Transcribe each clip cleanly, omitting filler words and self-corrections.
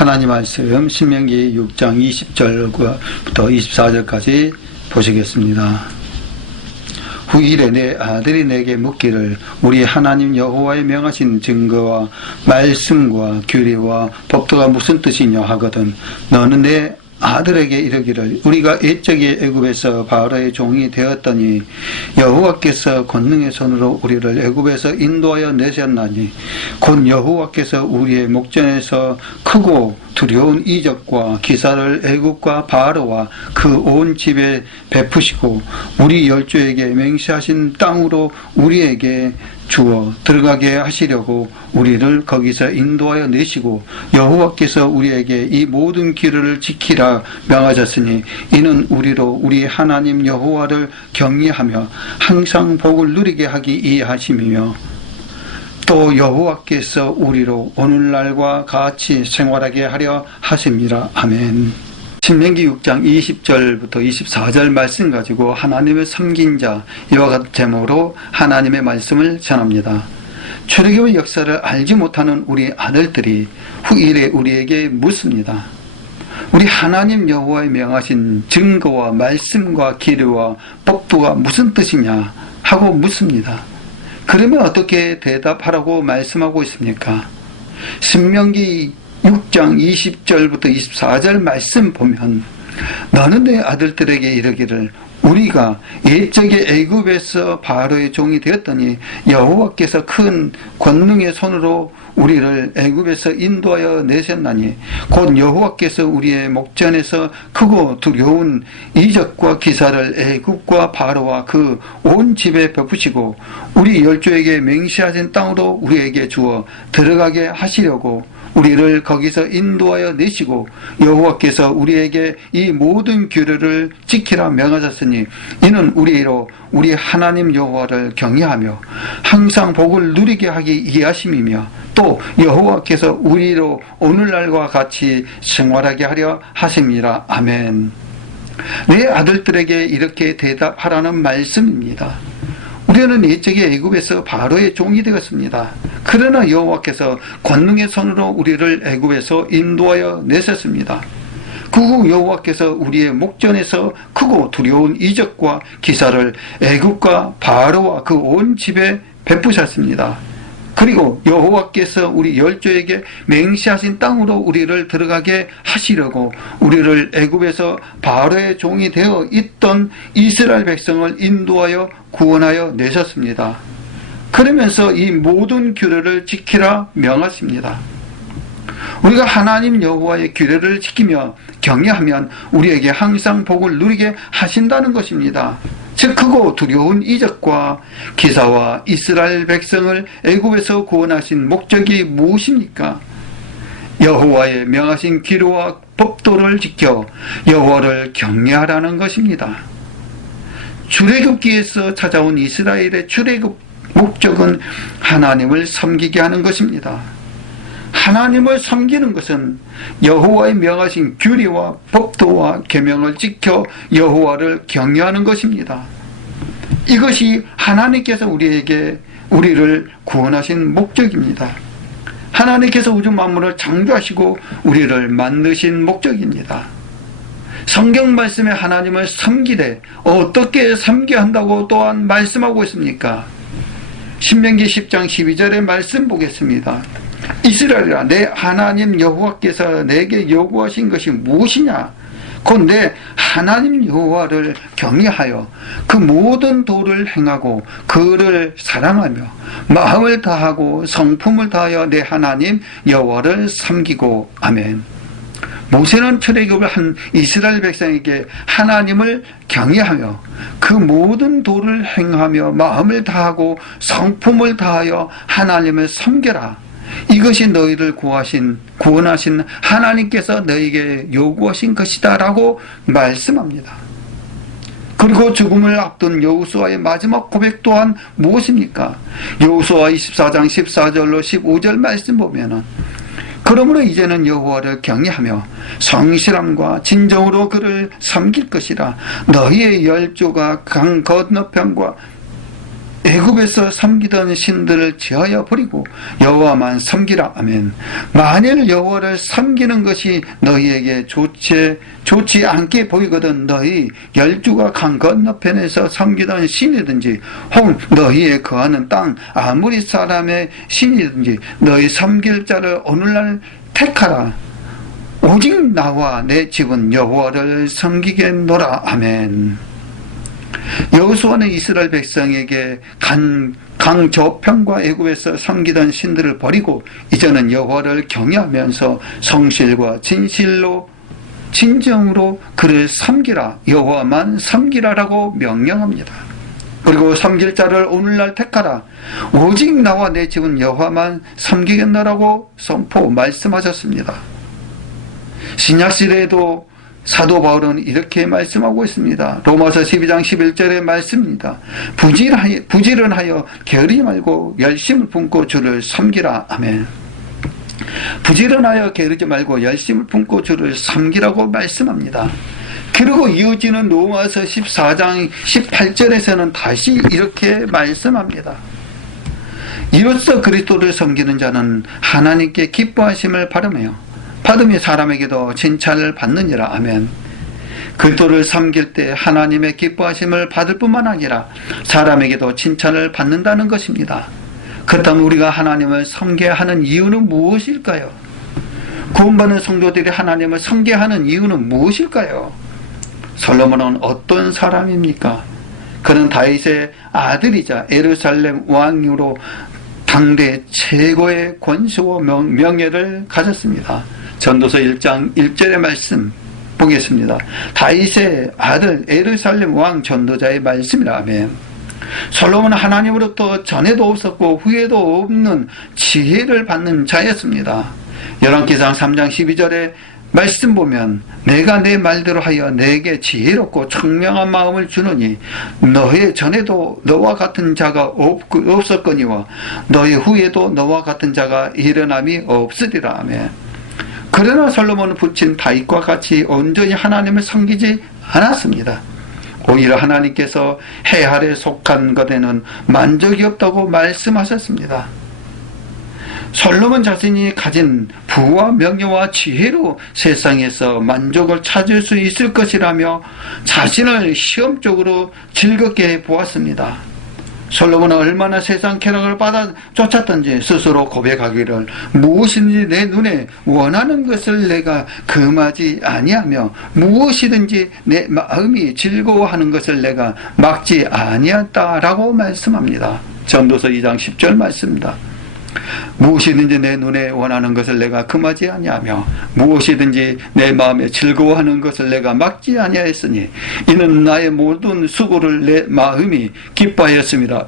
하나님 말씀 신명기 6장 20절부터 24절까지 보시겠습니다. 후일에 내 아들이 내게 묻기를 우리 하나님 여호와의 명하신 증거와 말씀과 규례와 법도가 무슨 뜻이냐 하거든 너는 내 아들에게 이르기를 우리가 옛적에 애굽에서 바로의 종이 되었더니 여호와께서 권능의 손으로 우리를 애굽에서 인도하여 내셨나니 곧 여호와께서 우리의 목전에서 크고 두려운 이적과 기사를 애굽과 바로와 그 온 집에 베푸시고 우리 열조에게 맹세하신 땅으로 우리에게 주어 들어가게 하시려고 우리를 거기서 인도하여 내시고 여호와께서 우리에게 이 모든 길을 지키라 명하셨으니 이는 우리로 우리 하나님 여호와를 경외하며 항상 복을 누리게 하기 위하심이며 또 여호와께서 우리로 오늘날과 같이 생활하게 하려 하심이라. 아멘. 신명기 6장 20절부터 24절 말씀 가지고 하나님을 섬긴 자 이와 같은 제목으로 하나님의 말씀을 전합니다. 출애굽의 역사를 알지 못하는 우리 아들들이 후일에 우리에게 묻습니다. 우리 하나님 여호와의 명하신 증거와 말씀과 기류와 법도가 무슨 뜻이냐 하고 묻습니다. 그러면 어떻게 대답하라고 말씀하고 있습니까? 신명기 6장 20절부터 24절 말씀 보면 너는 내 아들들에게 이르기를 우리가 옛적에 애굽에서 바로의 종이 되었더니 여호와께서 큰 권능의 손으로 우리를 애굽에서 인도하여 내셨나니 곧 여호와께서 우리의 목전에서 크고 두려운 이적과 기사를 애굽과 바로와 그 온 집에 베푸시고 우리 열조에게 맹세하신 땅으로 우리에게 주어 들어가게 하시려고 우리를 거기서 인도하여 내시고 여호와께서 우리에게 이 모든 규례를 지키라 명하셨으니 이는 우리로 우리 하나님 여호와를 경외하며 항상 복을 누리게 하기 위하심이며 또 여호와께서 우리로 오늘날과 같이 생활하게 하려 하심이라. 아멘. 내 아들들에게 이렇게 대답하라는 말씀입니다. 우리는 옛적에 애굽에서 바로의 종이 되었습니다. 그러나 여호와께서 권능의 손으로 우리를 애굽에서 인도하여 내셨습니다. 그 후 여호와께서 우리의 목전에서 크고 두려운 이적과 기사를 애굽과 바로와 그 온 집에 베푸셨습니다. 그리고 여호와께서 우리 열조에게 맹세하신 땅으로 우리를 들어가게 하시려고 우리를 애굽에서 바로의 종이 되어 있던 이스라엘 백성을 인도하여 구원하여 내셨습니다. 그러면서 이 모든 규례를 지키라 명하십니다. 우리가 하나님 여호와의 규례를 지키며 경외하면 우리에게 항상 복을 누리게 하신다는 것입니다. 즉 크고 두려운 이적과 기사와 이스라엘 백성을 애굽에서 구원하신 목적이 무엇입니까? 여호와의 명하신 기류와 법도를 지켜 여호와를 경외하라는 것입니다. 출애굽기에서 찾아온 이스라엘의 출애굽 목적은 하나님을 섬기게 하는 것입니다. 하나님을 섬기는 것은 여호와의 명하신 규례와 법도와 계명을 지켜 여호와를 경외하는 것입니다. 이것이 하나님께서 우리를 구원하신 목적입니다. 하나님께서 우주 만물을 창조하시고 우리를 만드신 목적입니다. 성경 말씀에 하나님을 섬기되 어떻게 섬겨야 한다고 또한 말씀하고 있습니까? 신명기 10장 12절의 말씀 보겠습니다. 이스라엘아 내 하나님 여호와께서 내게 요구하신 것이 무엇이냐? 곧 내 하나님 여호와를 경외하여 그 모든 도를 행하고 그를 사랑하며 마음을 다하고 성품을 다하여 내 하나님 여호와를 섬기고. 아멘. 모세는 출애굽을 한 이스라엘 백성에게 하나님을 경외하며 그 모든 도를 행하며 마음을 다하고 성품을 다하여 하나님을 섬겨라. 이것이 너희를 구원하신 하나님께서 너희에게 요구하신 것이다 라고 말씀합니다. 그리고 죽음을 앞둔 여호수아의 마지막 고백 또한 무엇입니까? 여호수아 24장 14절로 15절 말씀 보면은 그러므로 이제는 여호와를 경외하며 성실함과 진정으로 그를 섬길 것이라. 너희의 열조가 강 건너편과 애굽에서 섬기던 신들을 제하여 버리고 여호와만 섬기라. 아멘. 만일 여호와를 섬기는 것이 너희에게 좋지 않게 보이거든 너희 열주가 강 건너편에서 섬기던 신이든지 혹 너희의 거하는 땅 아무리 사람의 신이든지 너희 섬길 자를 오늘날 택하라. 오직 나와 내 집은 여호와를 섬기겠노라. 아멘. 여호수아는 이스라엘 백성에게 강 저편과 애굽에서 섬기던 신들을 버리고 이제는 여호와를 경외하면서 성실과 진정으로 그를 섬기라. 여호와만 섬기라라고 명령합니다. 그리고 섬길 자를 오늘날 택하라. 오직 나와 내 집은 여호와만 섬기겠노라고 말씀하셨습니다. 신약시대에도 사도 바울은 이렇게 말씀하고 있습니다. 로마서 12장 11절의 말씀입니다. 부지런하여 게으르지 말고 열심을 품고 주를 섬기라. 아멘. 부지런하여 게으르지 말고 열심을 품고 주를 섬기라고 말씀합니다. 그리고 이어지는 로마서 14장 18절에서는 다시 이렇게 말씀합니다. 이로써 그리스도를 섬기는 자는 하나님께 기뻐하심을 받으며 사람에게도 칭찬을 받느니라. 아멘. 그리스도를 섬길 때 하나님의 기뻐하심을 받을 뿐만 아니라 사람에게도 칭찬을 받는다는 것입니다. 그렇다면 우리가 하나님을 섬겨야 하는 이유는 무엇일까요? 구원받는 성도들이 하나님을 섬겨야 하는 이유는 무엇일까요? 솔로몬은 어떤 사람입니까? 그는 다윗의 아들이자 예루살렘 왕으로 당대 최고의 권수와 명예를 가졌습니다. 전도서 1장 1절의 말씀 보겠습니다. 다윗의 아들 예루살렘 왕 전도자의 말씀이라. 아멘. 솔로몬은 하나님으로부터 전에도 없었고 후에도 없는 지혜를 받는 자였습니다. 열왕기상 3장 12절에 말씀 보면 내가 내 말대로 하여 내게 지혜롭고 청명한 마음을 주느니 너의 전에도 너와 같은 자가 없었거니와 너의 후에도 너와 같은 자가 일어남이 없으리라. 아멘. 그러나 솔로몬은 부친 다윗과 같이 온전히 하나님을 섬기지 않았습니다. 오히려 하나님께서 해 아래 속한 것에는 만족이 없다고 말씀하셨습니다. 솔로몬 자신이 가진 부와 명예와 지혜로 세상에서 만족을 찾을 수 있을 것이라며 자신을 시험적으로 즐겁게 보았습니다. 솔로몬은 얼마나 세상 쾌락을 받아 쫓았던지 스스로 고백하기를 무엇이든지 내 눈에 원하는 것을 내가 금하지 아니하며 무엇이든지 내 마음이 즐거워하는 것을 내가 막지 아니했다라고 말씀합니다. 전도서 2장 10절 말씀입니다. 무엇이든지 내 눈에 원하는 것을 내가 금하지 아니하며 무엇이든지 내 마음에 즐거워하는 것을 내가 막지 아니하였으니 이는 나의 모든 수고를 내 마음이 기뻐하였습니다.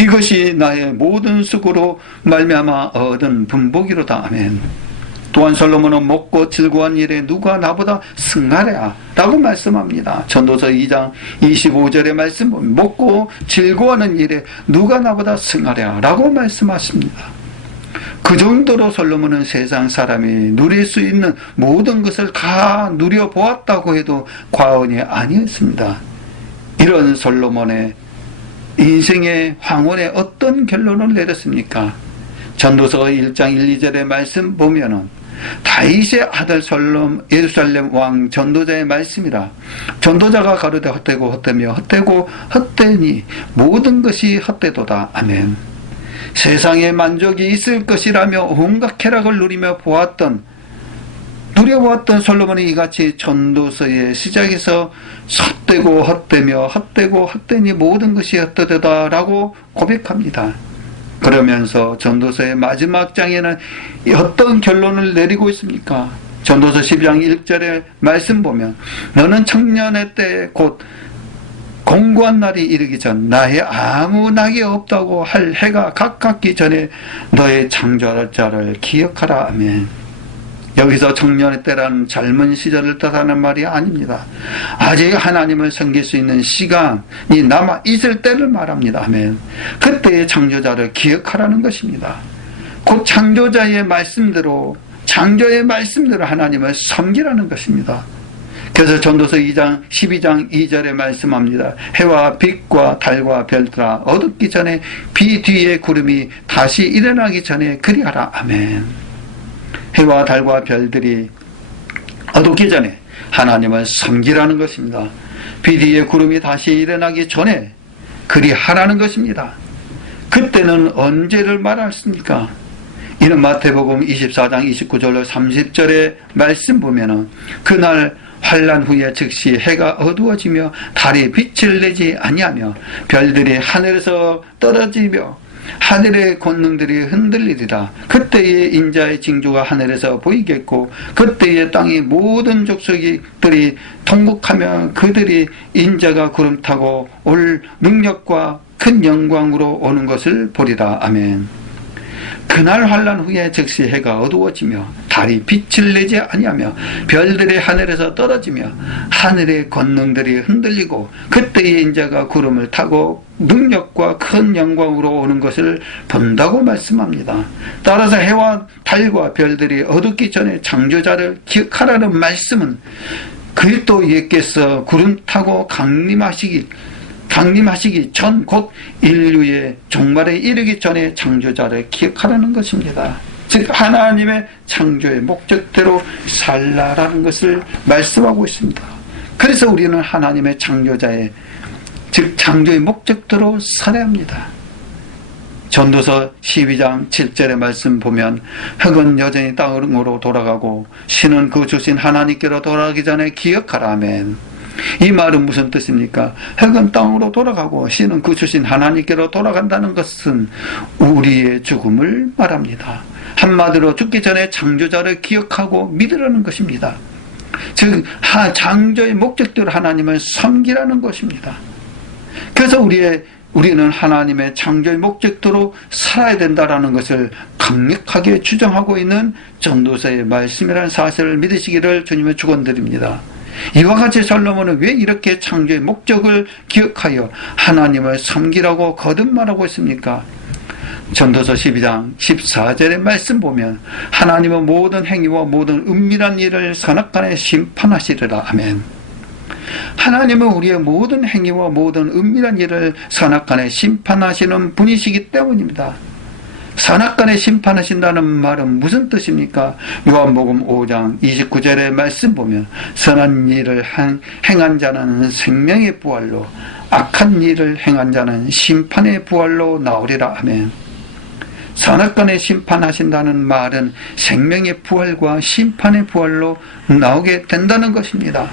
이것이 나의 모든 수고로 말미암아 얻은 분복이로다. 아멘. 또한 솔로몬은 먹고 즐거워한 일에 누가 나보다 승하랴 라고 말씀합니다. 전도서 2장 25절의 말씀 보면 먹고 즐거워하는 일에 누가 나보다 승하랴 라고 말씀하십니다. 그 정도로 솔로몬은 세상 사람이 누릴 수 있는 모든 것을 다 누려보았다고 해도 과언이 아니었습니다. 이런 솔로몬의 인생의 황혼에 어떤 결론을 내렸습니까? 전도서 1장 1, 2절의 말씀 보면은 다윗의 아들 예루살렘 왕 전도자의 말씀이라. 전도자가 가로되 헛되고 헛되며 헛되고 헛되니 모든 것이 헛되도다. 아멘. 세상에 만족이 있을 것이라며 온갖 쾌락을 누려보았던 솔로몬이 이같이 전도서의 시작에서 헛되고 헛되며 헛되고 헛되니 모든 것이 헛되도다라고 고백합니다. 그러면서 전도서의 마지막 장에는 어떤 결론을 내리고 있습니까? 전도서 12장 1절의 말씀 보면 너는 청년의 때 곧 공고한 날이 이르기 전 나의 아무 낙이 없다고 할 해가 가깝기 전에 너의 창조할 자를 기억하라. 아멘. 여기서 청년의 때라는 젊은 시절을 뜻하는 말이 아닙니다. 아직 하나님을 섬길 수 있는 시간이 남아 있을 때를 말합니다. 아멘. 그때의 창조자를 기억하라는 것입니다. 곧 창조의 말씀대로 하나님을 섬기라는 것입니다. 그래서 전도서 12장 2절에 말씀합니다. 해와 빛과 달과 별들아 어둡기 전에 비 뒤에 구름이 다시 일어나기 전에 그리하라. 아멘. 해와 달과 별들이 어둡기 전에 하나님을 섬기라는 것입니다. 비 뒤에 구름이 다시 일어나기 전에 그리하라는 것입니다. 그때는 언제를 말했습니까? 이는 마태복음 24장 29절로 30절의 말씀 보면은 그날 환난 후에 즉시 해가 어두워지며 달이 빛을 내지 아니하며 별들이 하늘에서 떨어지며 하늘의 권능들이 흔들리리라. 그때의 인자의 징조가 하늘에서 보이겠고 그때의 땅의 모든 족속들이 통곡하며 그들이 인자가 구름 타고 올 능력과 큰 영광으로 오는 것을 보리라. 아멘. 그날 환난 후에 즉시 해가 어두워지며 달이 빛을 내지 아니하며 별들이 하늘에서 떨어지며 하늘의 권능들이 흔들리고 그때의 인자가 구름을 타고 능력과 큰 영광으로 오는 것을 본다고 말씀합니다. 따라서 해와 달과 별들이 어둡기 전에 창조자를 기억하라는 말씀은 그리스도 예께서 구름 타고 강림하시기 전 곧 인류의 종말에 이르기 전에 창조자를 기억하라는 것입니다. 즉 하나님의 창조의 목적대로 살라라는 것을 말씀하고 있습니다. 그래서 우리는 하나님의 창조자의 즉 창조의 목적대로 살아야 합니다. 전도서 12장 7절의 말씀 보면 흙은 여전히 땅으로 돌아가고 신은 그 주신 하나님께로 돌아가기 전에 기억하라. 아멘. 이 말은 무슨 뜻입니까? 흙은 땅으로 돌아가고 신은 그 주신 하나님께로 돌아간다는 것은 우리의 죽음을 말합니다. 한마디로 죽기 전에 창조자를 기억하고 믿으라는 것입니다. 즉 창조의 목적대로 하나님을 섬기라는 것입니다. 그래서 우리는 하나님의 창조의 목적대로 살아야 된다는 것을 강력하게 주장하고 있는 전도서의 말씀이라는 사실을 믿으시기를 주님의 축원드립니다. 이와 같이 솔로몬은 왜 이렇게 창조의 목적을 기억하여 하나님을 섬기라고 거듭말하고 있습니까? 전도서 12장 14절의 말씀 보면 하나님은 모든 행위와 모든 은밀한 일을 선악간에 심판하시리라. 아멘. 하나님은 우리의 모든 행위와 모든 은밀한 일을 선악간에 심판하시는 분이시기 때문입니다. 선악간에 심판하신다는 말은 무슨 뜻입니까? 요한복음 5장 29절의 말씀 보면 선한 일을 행한 자는 생명의 부활로 악한 일을 행한 자는 심판의 부활로 나오리라. 아멘. 선악간에 심판하신다는 말은 생명의 부활과 심판의 부활로 나오게 된다는 것입니다.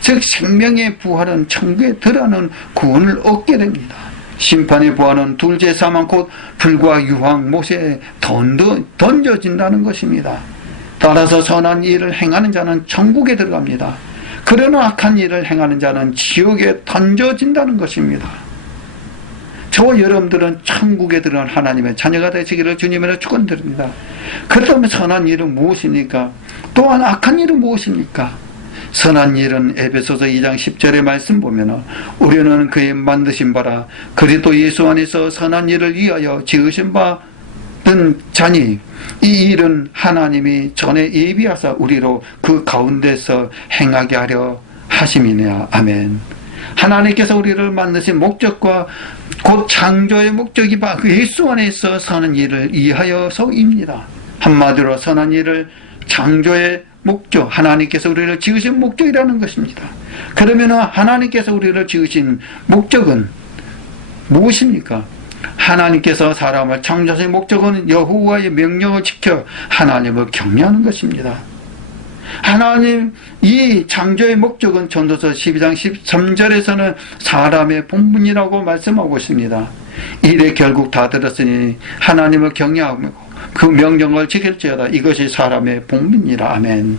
즉 생명의 부활은 천국에 들어가는 구원을 얻게 됩니다. 심판의 부활은 둘째 사망 곧 불과 유황 못에 던져진다는 것입니다. 따라서 선한 일을 행하는 자는 천국에 들어갑니다. 그러나 악한 일을 행하는 자는 지옥에 던져진다는 것입니다. 저와 여러분들은 천국에 들어간 하나님의 자녀가 되시기를 주님으로 축원드립니다. 그렇다면 선한 일은 무엇입니까? 또한 악한 일은 무엇입니까? 선한 일은 에베소서 2장 10절의 말씀 보면 우리는 그의 만드신 바라 그리스도 예수 안에서 선한 일을 위하여 지으신 바는 자니 이 일은 하나님이 전에 예비하사 우리로 그 가운데서 행하게 하려 하심이냐. 아멘. 하나님께서 우리를 만드신 목적과 곧 창조의 목적이 바로 예수 안에서 선한 일을 위하여서입니다. 한마디로 선한 일을 창조의 목적, 하나님께서 우리를 지으신 목적이라는 것입니다. 그러면 하나님께서 우리를 지으신 목적은 무엇입니까? 하나님께서 사람을 창조하신 목적은 여호와의 명령을 지켜 하나님을 경외하는 것입니다. 하나님 이 창조의 목적은 전도서 12장 13절에서는 사람의 본분이라고 말씀하고 있습니다. 이래 결국 다 들었으니 하나님을 경외하고 그 명령을 지킬지어다. 이것이 사람의 본분이라. 아멘.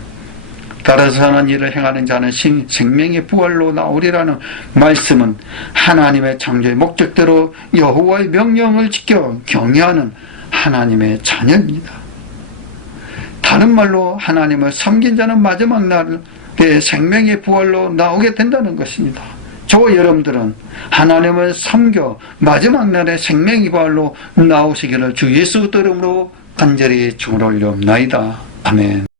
따라서 선한 일을 행하는 자는 생명의 부활로 나오리라는 말씀은 하나님의 창조의 목적대로 여호와의 명령을 지켜 경외하는 하나님의 자녀입니다. 다른 말로 하나님을 섬긴 자는 마지막 날에 생명의 부활로 나오게 된다는 것입니다. 저와 여러분들은 하나님을 섬겨 마지막 날에 생명의 부활로 나오시기를 주 예수 이름으로 간절히 축원을 올려옵나이다. 아멘.